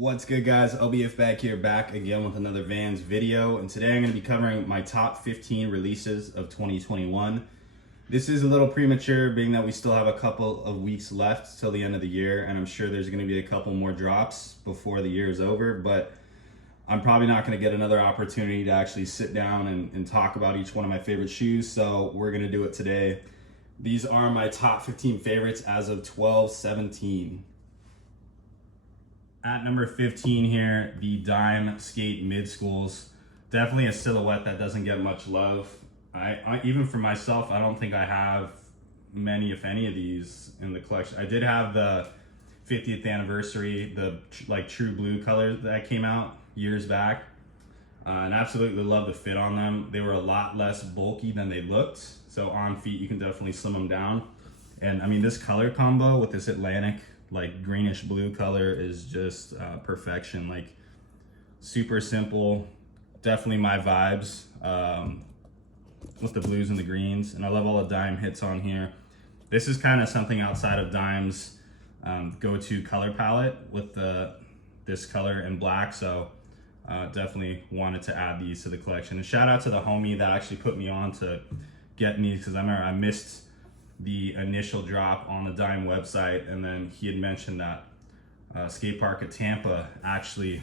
What's good, guys? LBIFBACK here, back again with another Vans video, and today I'm going to be covering my top 15 releases of 2021. This is a little premature, being that we still have a couple of weeks left till the end of the year, and I'm sure there's going to be a couple more drops before the year is over, but I'm probably not going to get another opportunity to actually sit down and talk about each one of my favorite shoes, so we're going to do it today. These are my top 15 favorites as of 12/17. At number 15 here, the Dime Skate Mid Schools. Definitely a silhouette that doesn't get much love. I even for myself, I don't think I have many, if any, of these in the collection. I did have the 50th anniversary, the like true blue color that came out years back, and absolutely love the fit on them. They were a lot less bulky than they looked, so on feet you can definitely slim them down. And I mean, this color combo with this Atlantic like greenish blue color is just perfection. Like super simple, definitely my vibes with the blues and the greens, and I love all the Dime hits on here. This is kind of something outside of Dime's go-to color palette with this color and black, so definitely wanted to add these to the collection. And shout out to the homie that actually put me on to getting these, because I remember I missed the initial drop on the Dime website, and then he had mentioned that skate park at Tampa actually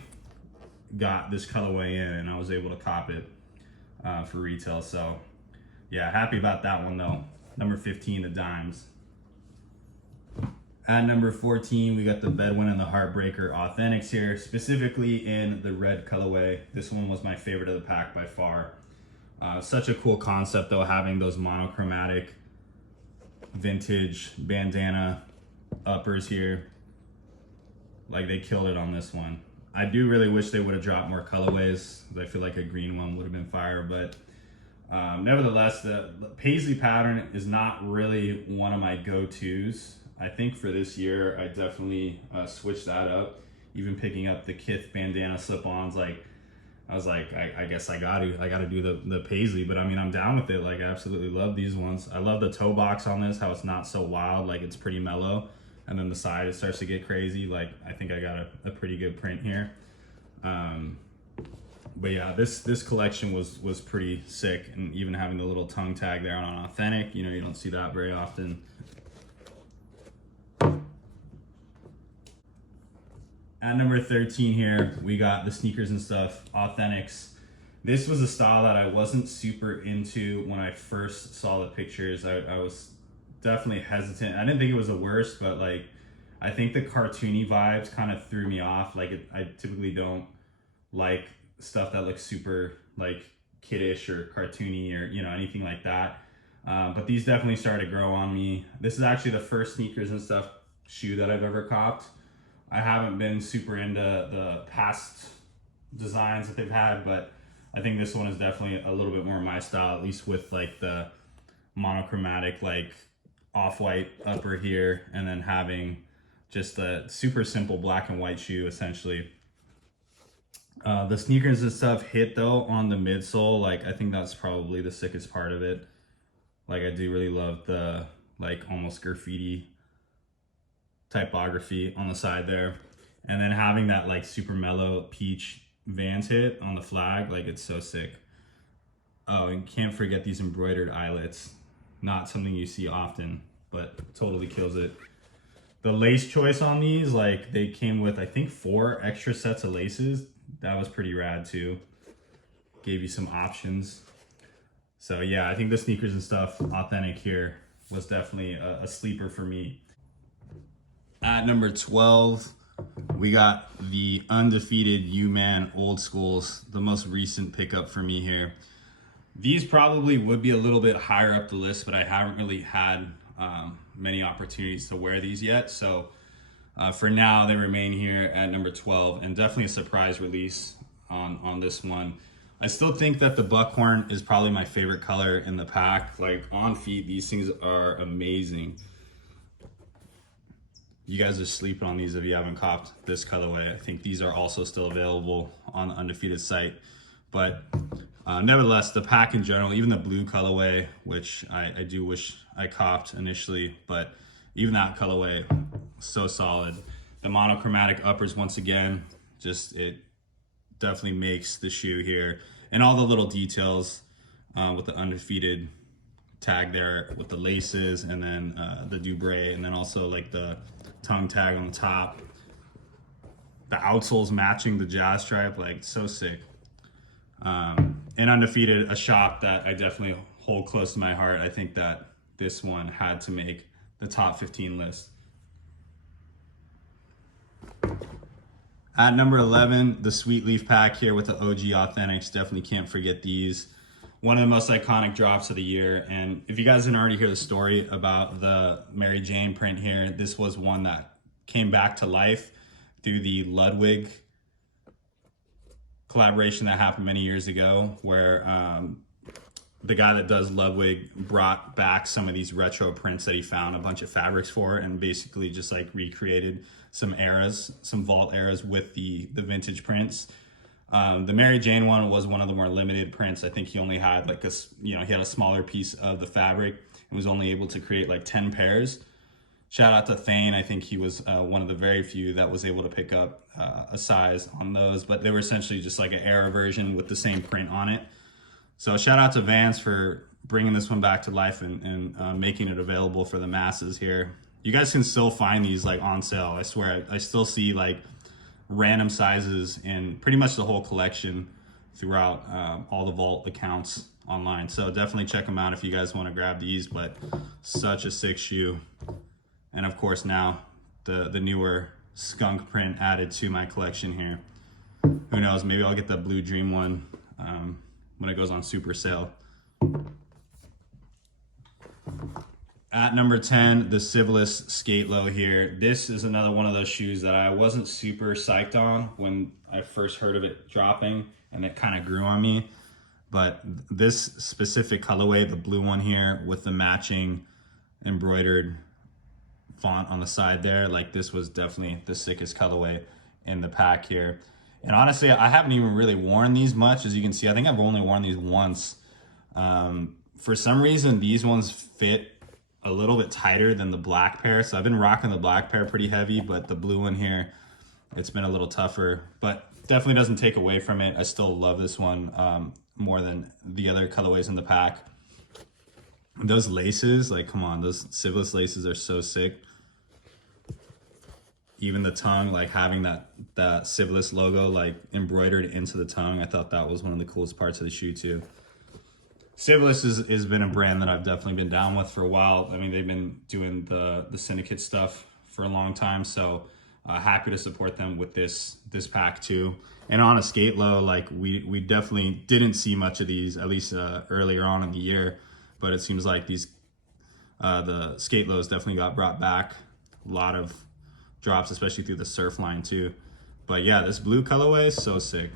got this colorway in, and I was able to cop it for retail. So yeah, happy about that one though. Number 15, the Dimes. At number 14, we got the Bedouin and the Heartbreaker Authentics here, specifically in the red colorway. This one was my favorite of the pack by far. Such a cool concept though, having those monochromatic vintage bandana uppers here. Like, they killed it on this one. I do really wish they would have dropped more colorways. I feel like a green one would have been fire, but nevertheless, the paisley pattern is not really one of my go-tos. I think for this year I definitely switched that up, even picking up the Kith bandana slip-ons. Like, I was like, I guess I gotta do the paisley, but I mean, I'm down with it. Like, I absolutely love these ones. I love the toe box on this, how it's not so wild, like it's pretty mellow. And then the side, it starts to get crazy. Like, I think I got a pretty good print here. But yeah, this collection was pretty sick. And even having the little tongue tag there on authentic, you know, you don't see that very often. At number 13 here, we got the Sneakers and Stuff Authentics. This was a style that I wasn't super into when I first saw the pictures. I was definitely hesitant. I didn't think it was the worst, but like, I think the cartoony vibes kind of threw me off. Like, I typically don't like stuff that looks super like kiddish or cartoony or, you know, anything like that. But these definitely started to grow on me. This is actually the first Sneakers and Stuff shoe that I've ever copped. I haven't been super into the past designs that they've had, but I think this one is definitely a little bit more my style, at least with like the monochromatic, like off-white upper here, and then having just a super simple black and white shoe, essentially. The Sneakers and Stuff hit though on the midsole. Like, I think that's probably the sickest part of it. Like, I do really love the like almost graffiti typography on the side there, and then having that like super mellow peach Vans hit on the flag. Like, it's so sick. Oh, and can't forget these embroidered eyelets. Not something you see often, but totally kills it. The lace choice on these, like, they came with I think 4 extra sets of laces. That was pretty rad too. Gave you some options. So yeah, I think the Sneakers and Stuff Authentic here was definitely a sleeper for me. At number 12, we got the Undefeated U-Man Old Schools, the most recent pickup for me here. These probably would be a little bit higher up the list, but I haven't really had many opportunities to wear these yet. So for now, they remain here at number 12, and definitely a surprise release on this one. I still think that the buckhorn is probably my favorite color in the pack. Like, on feet, these things are amazing. You guys are sleeping on these if you haven't copped this colorway. I think these are also still available on the Undefeated site. But nevertheless, the pack in general, even the blue colorway, which I do wish I copped initially, but even that colorway, so solid. The monochromatic uppers, once again, Just, it definitely makes the shoe here. And all the little details with the Undefeated tag there with the laces, and then the Dubray, and then also like the tongue tag on the top. The outsoles matching the jazz stripe, like so sick. And Undefeated, a shop that I definitely hold close to my heart. I think that this one had to make the top 15 list. At number 11, the Sweet Leaf pack here with the OG Authentics. Definitely can't forget these. One of the most iconic drops of the year. And if you guys didn't already hear the story about the Mary Jane print here, this was one that came back to life through the Ludwig collaboration that happened many years ago, where the guy that does Ludwig brought back some of these retro prints that he found a bunch of fabrics for, and basically just like recreated some eras, some vault eras with the vintage prints. The Mary Jane one was one of the more limited prints. I think he only had like he had a smaller piece of the fabric and was only able to create like 10 pairs. Shout out to Thane. I think he was one of the very few that was able to pick up a size on those, but they were essentially just like an era version with the same print on it. So shout out to Vans for bringing this one back to life and making it available for the masses here. You guys can still find these like on sale. I swear, I still see like random sizes in pretty much the whole collection throughout all the Vault accounts online. So definitely check them out if you guys want to grab these, but such a sick shoe. And of course now the newer skunk print added to my collection here. Who knows, maybe I'll get the Blue Dream one when it goes on super sale. At number 10, the Sybilis Skate Low here. This is another one of those shoes that I wasn't super psyched on when I first heard of it dropping, and it kind of grew on me. But this specific colorway, the blue one here with the matching embroidered font on the side there, like this was definitely the sickest colorway in the pack here. And honestly, I haven't even really worn these much. As you can see, I think I've only worn these once. For some reason, these ones fit a little bit tighter than the black pair. So I've been rocking the black pair pretty heavy, but the blue one here, it's been a little tougher, but definitely doesn't take away from it. I still love this one more than the other colorways in the pack. Those laces, like, come on, those Sybilis laces are so sick. Even the tongue, like having that Sybilis logo like embroidered into the tongue, I thought that was one of the coolest parts of the shoe too. Sybilis has been a brand that I've definitely been down with for a while. I mean, they've been doing the syndicate stuff for a long time, so happy to support them with this pack too. And on a Skate Low, like we definitely didn't see much of these, at least earlier on in the year, but it seems like these the Skate Lows definitely got brought back. A lot of drops, especially through the surf line too. But yeah, this blue colorway is so sick.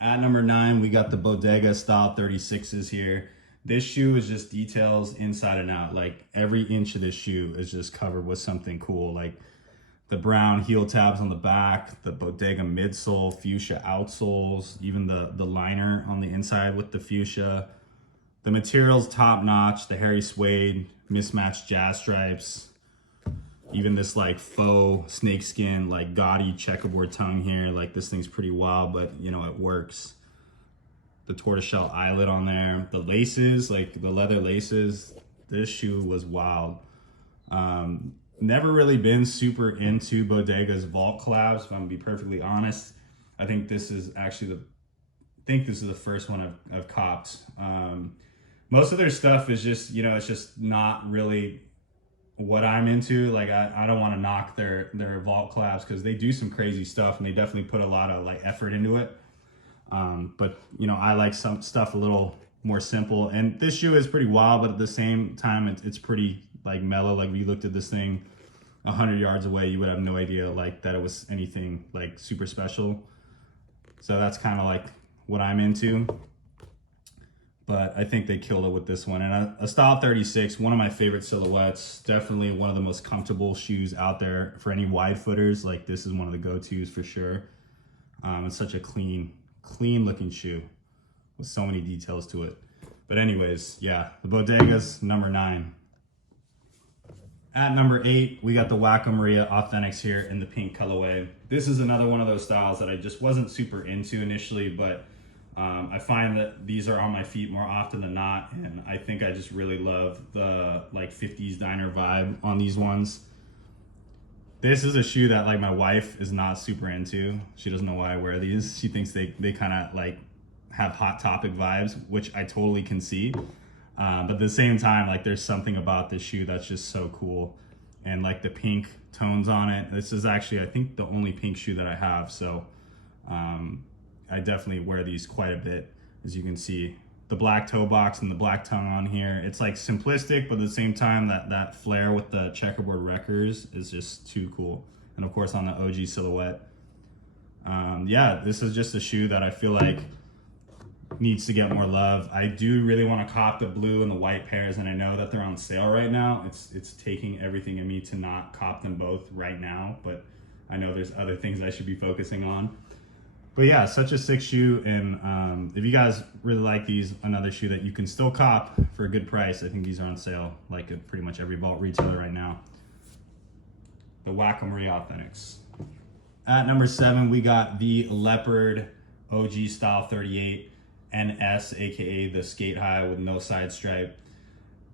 At number 9, we got the Bodega Style 36s here. This shoe is just details inside and out. Like every inch of this shoe is just covered with something cool. Like the brown heel tabs on the back, the Bodega midsole, fuchsia outsoles, even the liner on the inside with the fuchsia. The material's top notch, the hairy suede, mismatched jazz stripes. Even this like faux snakeskin, like gaudy checkerboard tongue here. Like this thing's pretty wild, but you know, it works. The tortoiseshell eyelet on there. The laces, like the leather laces. This shoe was wild. Never really been super into Bodega's Vault collabs, if I'm gonna be perfectly honest. I think this is actually the first one I've copped. Most of their stuff is just, you know, it's just not really what I'm into. Like I don't want to knock their Vault collabs because they do some crazy stuff and they definitely put a lot of like effort into it. But you know, I like some stuff a little more simple, and this shoe is pretty wild, but at the same time it's pretty like mellow. Like if you looked at this thing 100 yards away, you would have no idea like that it was anything like super special. So that's kind of like what I'm into. But I think they killed it with this one. And a Style 36, one of my favorite silhouettes, definitely one of the most comfortable shoes out there for any wide footers. Like this is one of the go-tos for sure. It's such a clean looking shoe with so many details to it. But anyways, yeah, the Bodega's number 9. At number 8, we got the Wacko Maria Authentics here in the pink colorway. This is another one of those styles that I just wasn't super into initially, but I find that these are on my feet more often than not, and I think I just really love the like 50s diner vibe on these ones. This is a shoe that like my wife is not super into. She doesn't know why I wear these. She thinks they kind of like have Hot Topic vibes, which I totally can see. But at the same time, like there's something about this shoe that's just so cool. And like the pink tones on it. This is actually, I think, the only pink shoe that I have. So I definitely wear these quite a bit. As you can see, the black toe box and the black tongue on here. It's like simplistic, but at the same time, that flare with the checkerboard wreckers is just too cool. And of course on the OG silhouette. Yeah, this is just a shoe that I feel like needs to get more love. I do really want to cop the blue and the white pairs, and I know that they're on sale right now. It's taking everything in me to not cop them both right now, but I know there's other things I should be focusing on. But yeah, such a sick shoe, and if you guys really like these, another shoe that you can still cop for a good price, I think these are on sale like at pretty much every vault retailer right now. The Wacko Maria Authentics. At number 7, we got the Leopard OG Style 38 NS, aka the skate high with no side stripe.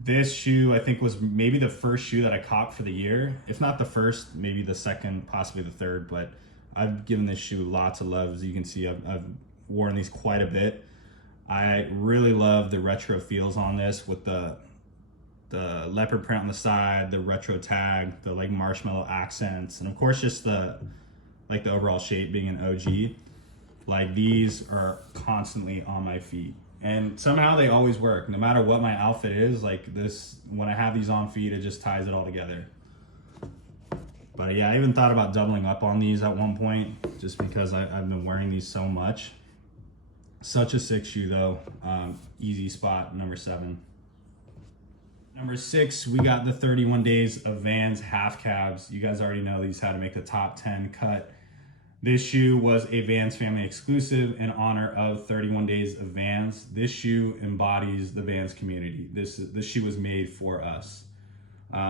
This shoe I think was maybe the first shoe that I copped for the year. If not the first, maybe the second, possibly the third, but I've given this shoe lots of love. As you can see, I've worn these quite a bit. I really love the retro feels on this with the leopard print on the side, the retro tag, the like marshmallow accents, and of course just the overall shape being an OG. Like these are constantly on my feet, and somehow they always work. No matter what my outfit is, like this, when I have these on feet, it just ties it all together. But yeah, I even thought about doubling up on these at one point, just because I've been wearing these so much. Such a sick shoe though. Easy spot, number 7. Number 6, we got the 31 Days of Vans half cabs. You guys already know these had to make the top 10 cut. This shoe was a Vans family exclusive in honor of 31 Days of Vans. This shoe embodies the Vans community. This shoe was made for us.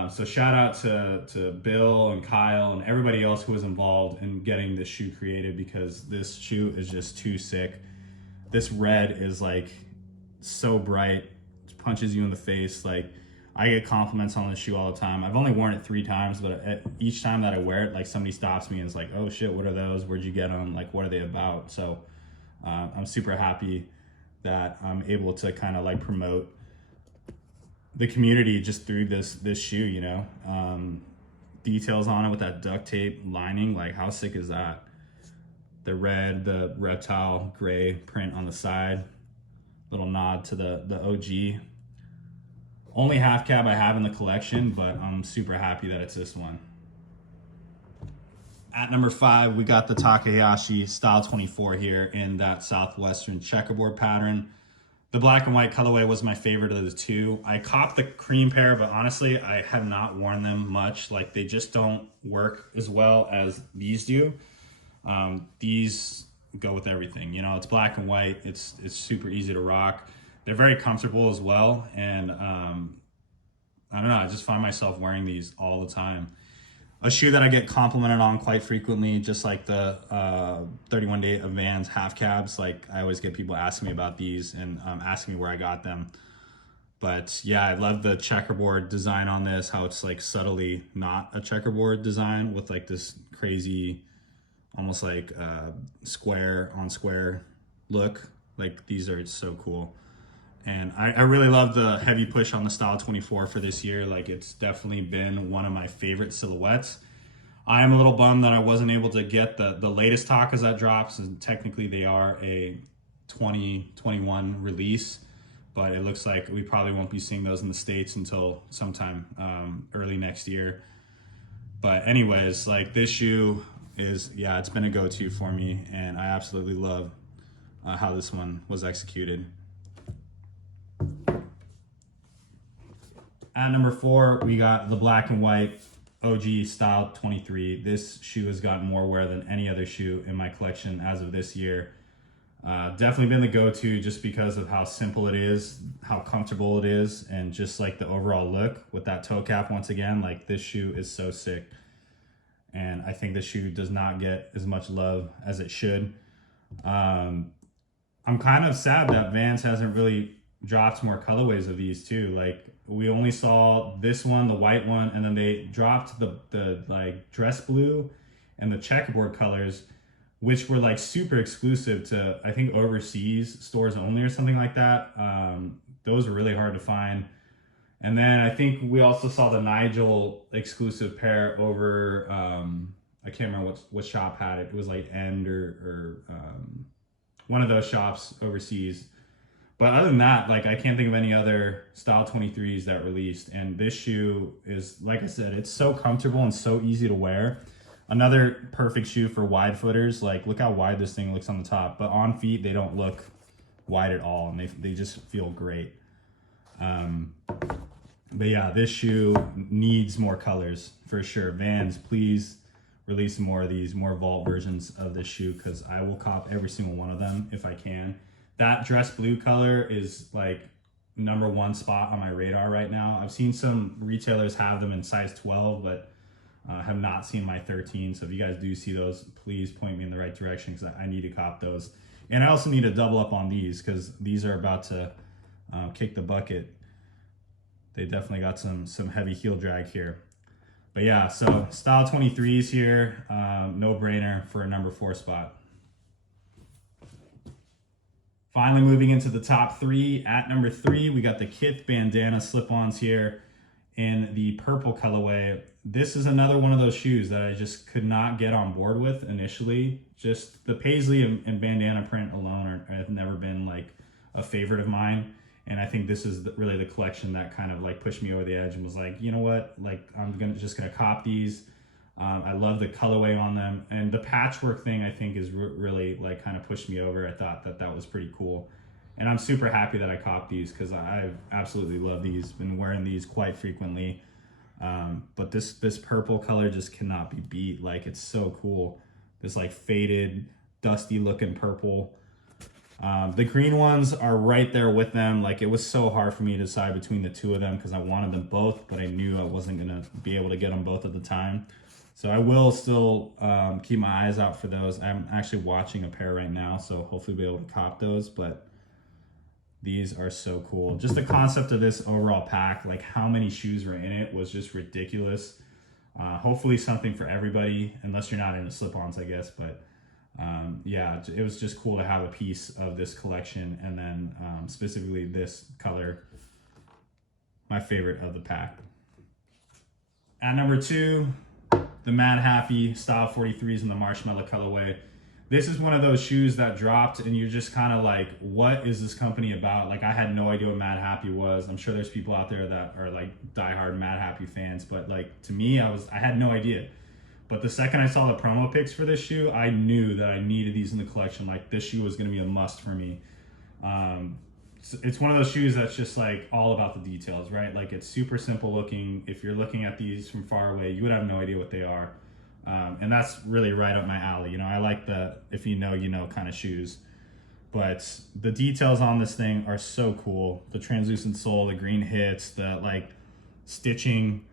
So shout out to Bill and Kyle and everybody else who was involved in getting this shoe created, because this shoe is just too sick. This red is like so bright, it punches you in the face. Like I get compliments on this shoe all the time. I've only worn it 3 times, but each time that I wear it, like somebody stops me and is like, oh shit, what are those? Where'd you get them? Like, what are they about? So I'm super happy that I'm able to kind of like promote the community just through this shoe, you know? Details on it with that duct tape lining, like how sick is that? The red, the reptile gray print on the side, little nod to the OG. Only half cab I have in the collection, but I'm super happy that it's this one. At number 5, we got the Takayashi Style 24 here in that Southwestern checkerboard pattern. The black and white colorway was my favorite of the 2. I copped the cream pair, but honestly, I have not worn them much. Like they just don't work as well as these do. These go with everything. You know, it's black and white. It's super easy to rock. They're very comfortable as well, and I don't know, I just find myself wearing these all the time. A shoe that I get complimented on quite frequently, just like the 31 Day of Vans half cabs. Like I always get people asking me about these and asking me where I got them. But yeah, I love the checkerboard design on this, how it's like subtly not a checkerboard design with like this crazy, almost like square on square look. Like these are so cool. And I really love the heavy push on the Style 24 for this year. Like it's definitely been one of my favorite silhouettes. I am a little bummed that I wasn't able to get the latest Takas that drops, and technically they are a 2021 release, but it looks like we probably won't be seeing those in the States until sometime early next year. But anyways, like this shoe is, yeah, it's been a go-to for me, and I absolutely love how this one was executed. At number 4, we got the black and white OG Style 23. This shoe has gotten more wear than any other shoe in my collection as of this year. Definitely been the go-to just because of how simple it is, how comfortable it is, and just like the overall look with that toe cap. Once again, like this shoe is so sick. And I think the shoe does not get as much love as it should. I'm kind of sad that Vans hasn't really dropped more colorways of these too. Like we only saw this one, the white one, and then they dropped the like dress blue and the checkerboard colors, which were like super exclusive to, I think, overseas stores only or something like that. Those were really hard to find. And then I think we also saw the Nigel exclusive pair over, I can't remember what shop had it. It was like End or one of those shops overseas. But other than that, like I can't think of any other Style 23s that released. And this shoe is, like I said, it's so comfortable and so easy to wear. Another perfect shoe for wide footers. Like look how wide this thing looks on the top, but on feet, they don't look wide at all. And they just feel great. But yeah, this shoe needs more colors for sure. Vans, please release more of these, more vault versions of this shoe, because I will cop every single one of them if I can. That dress blue color is like #1 spot on my radar right now. I've seen some retailers have them in size 12, but have not seen my 13. So if you guys do see those, please point me in the right direction because I need to cop those. And I also need to double up on these because these are about to kick the bucket. They definitely got some heavy heel drag here. But yeah, so Style 23s here, no brainer for a #4 spot. Finally moving into the top 3. At #3, we got the Kith bandana slip-ons here in the purple colorway. This is another one of those shoes that I just could not get on board with initially. Just the paisley and bandana print alone have never been like a favorite of mine. And I think this is really the collection that kind of like pushed me over the edge and was like, you know what, like I'm just gonna cop these. I love the colorway on them, and the patchwork thing I think is really like kind of pushed me over. I thought that was pretty cool, and I'm super happy that I copped these because I absolutely love these. Been wearing these quite frequently, but this purple color just cannot be beat. Like it's so cool. This like faded, dusty looking purple. The green ones are right there with them. Like it was so hard for me to decide between the two of them because I wanted them both, but I knew I wasn't gonna be able to get them both at the time. So I will still keep my eyes out for those. I'm actually watching a pair right now, so hopefully be able to cop those, but these are so cool. Just the concept of this overall pack, like how many shoes were in it was just ridiculous. Hopefully something for everybody, unless you're not into slip-ons, I guess, but yeah, it was just cool to have a piece of this collection, and then specifically this color, my favorite of the pack. At #2, the Mad Happy Style 43s in the marshmallow colorway. This is one of those shoes that dropped and you're just kind of like, what is this company about? Like I had no idea what Mad Happy was. I'm sure there's people out there that are like diehard Mad Happy fans, but like to me, I had no idea. But the second I saw the promo pics for this shoe, I knew that I needed these in the collection. Like this shoe was gonna be a must for me. It's one of those shoes that's just like all about the details, right? Like it's super simple looking. If you're looking at these from far away, you would have no idea what they are. And that's really right up my alley. You know, I like the if you know, you know kind of shoes. But the details on this thing are so cool. The translucent sole, the green hits, the like stitching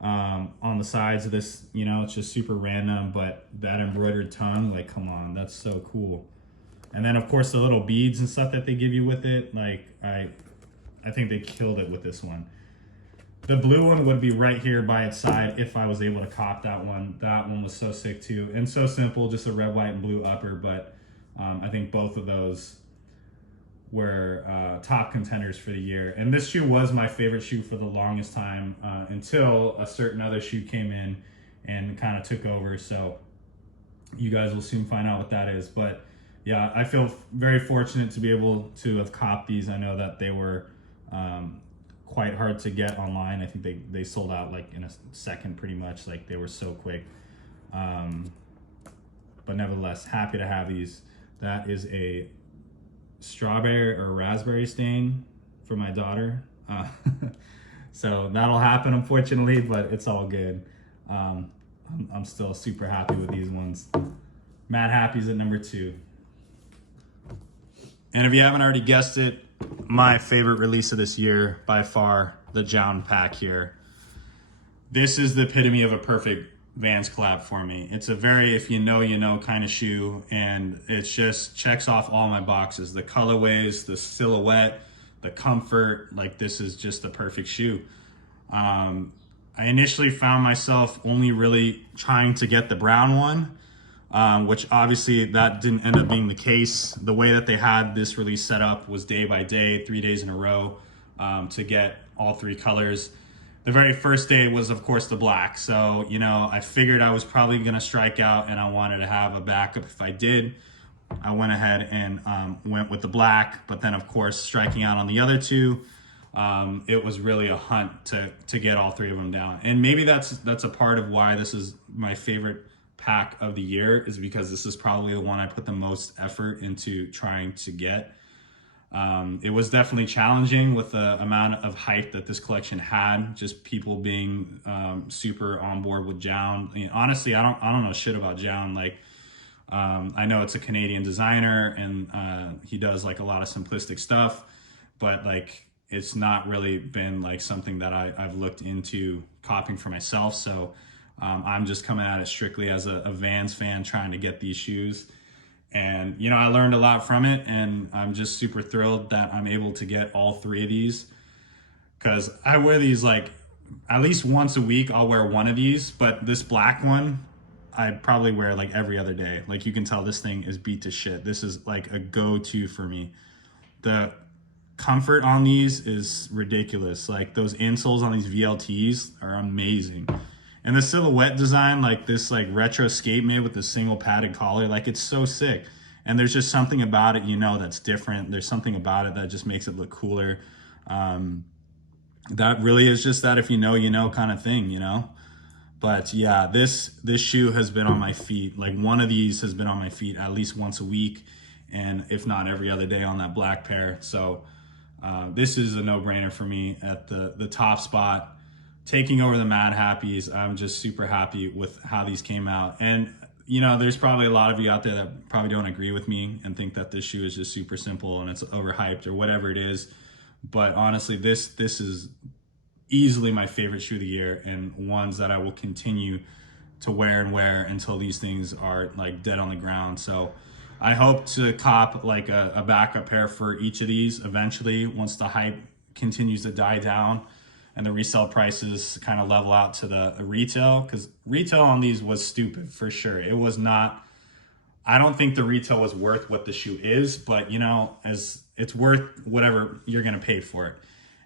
on the sides of this, you know, it's just super random, but that embroidered tongue, like come on, that's so cool. And then of course the little beads and stuff that they give you with it, like I think they killed it with this one. The blue one would be right here by its side if I was able to cop that one. That one was so sick too, and so simple, just a red, white, and blue upper, but I think both of those were top contenders for the year. And this shoe was my favorite shoe for the longest time until a certain other shoe came in and kind of took over. So you guys will soon find out what that is. But yeah, I feel very fortunate to be able to have copped these. I know that they were quite hard to get online. I think they sold out like in a second pretty much. Like they were so quick. But nevertheless, happy to have these. That is a strawberry or raspberry stain for my daughter. So that'll happen unfortunately, but it's all good. I'm still super happy with these ones. Mad Happy's at #2. And if you haven't already guessed it, my favorite release of this year, by far, the Jown pack here. This is the epitome of a perfect Vans collab for me. It's a very, if you know kind of shoe, and it just checks off all my boxes. The colorways, the silhouette, the comfort, like this is just the perfect shoe. I initially found myself only really trying to get the brown one, which obviously that didn't end up being the case. The way that they had this release set up was day by day, 3 days in a row, to get all 3 colors. The very first day was, of course, the black. So, I figured I was probably going to strike out and I wanted to have a backup if I did. I went ahead and went with the black, but then, of course, striking out on the other 2, it was really a hunt to get all 3 of them down. And maybe that's a part of why this is my favorite pack of the year, is because this is probably the one I put the most effort into trying to get. It was definitely challenging with the amount of hype that this collection had, just people being super on board with Jown. I mean, honestly, I don't know shit about Jown. Like, I know it's a Canadian designer and he does like a lot of simplistic stuff, but like it's not really been like something that I've looked into copying for myself. So I'm just coming at it strictly as a Vans fan trying to get these shoes. And, I learned a lot from it, and I'm just super thrilled that I'm able to get all 3 of these, because I wear these like at least once a week. I'll wear one of these, but this black one, I probably wear like every other day. Like you can tell this thing is beat to shit. This is like a go-to for me. The comfort on these is ridiculous. Like those insoles on these VLTs are amazing. And the silhouette design, like this like retro skate made with the single padded collar, like it's so sick. And there's just something about it, that's different. There's something about it that just makes it look cooler. That really is just that if you know kind of thing, But yeah, this shoe has been on my feet. Like one of these has been on my feet at least once a week, and if not every other day on that black pair. So this is a no-brainer for me at the top spot. Taking over the Mad Happies, I'm just super happy with how these came out. And, there's probably a lot of you out there that probably don't agree with me and think that this shoe is just super simple and it's overhyped or whatever it is. But honestly, this is easily my favorite shoe of the year, and ones that I will continue to wear until these things are like dead on the ground. So I hope to cop like a backup pair for each of these eventually once the hype continues to die down and the resale prices kind of level out to the retail, because retail on these was stupid for sure. It was not, I don't think the retail was worth what the shoe is, but as it's worth whatever you're going to pay for it.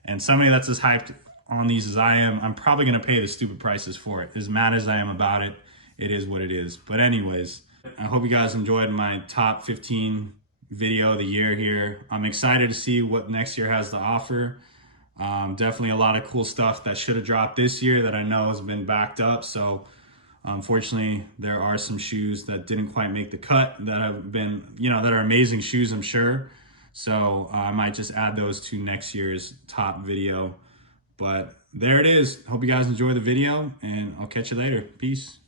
And somebody that's as hyped on these as I am, I'm probably going to pay the stupid prices for it. As mad as I am about it, it is what it is. But anyways, I hope you guys enjoyed my top 15 video of the year here. I'm excited to see what next year has to offer. Definitely a lot of cool stuff that should have dropped this year that I know has been backed up. So unfortunately, there are some shoes that didn't quite make the cut that have been, that are amazing shoes, I'm sure. So I might just add those to next year's top video. But there it is. Hope you guys enjoy the video, and I'll catch you later. Peace.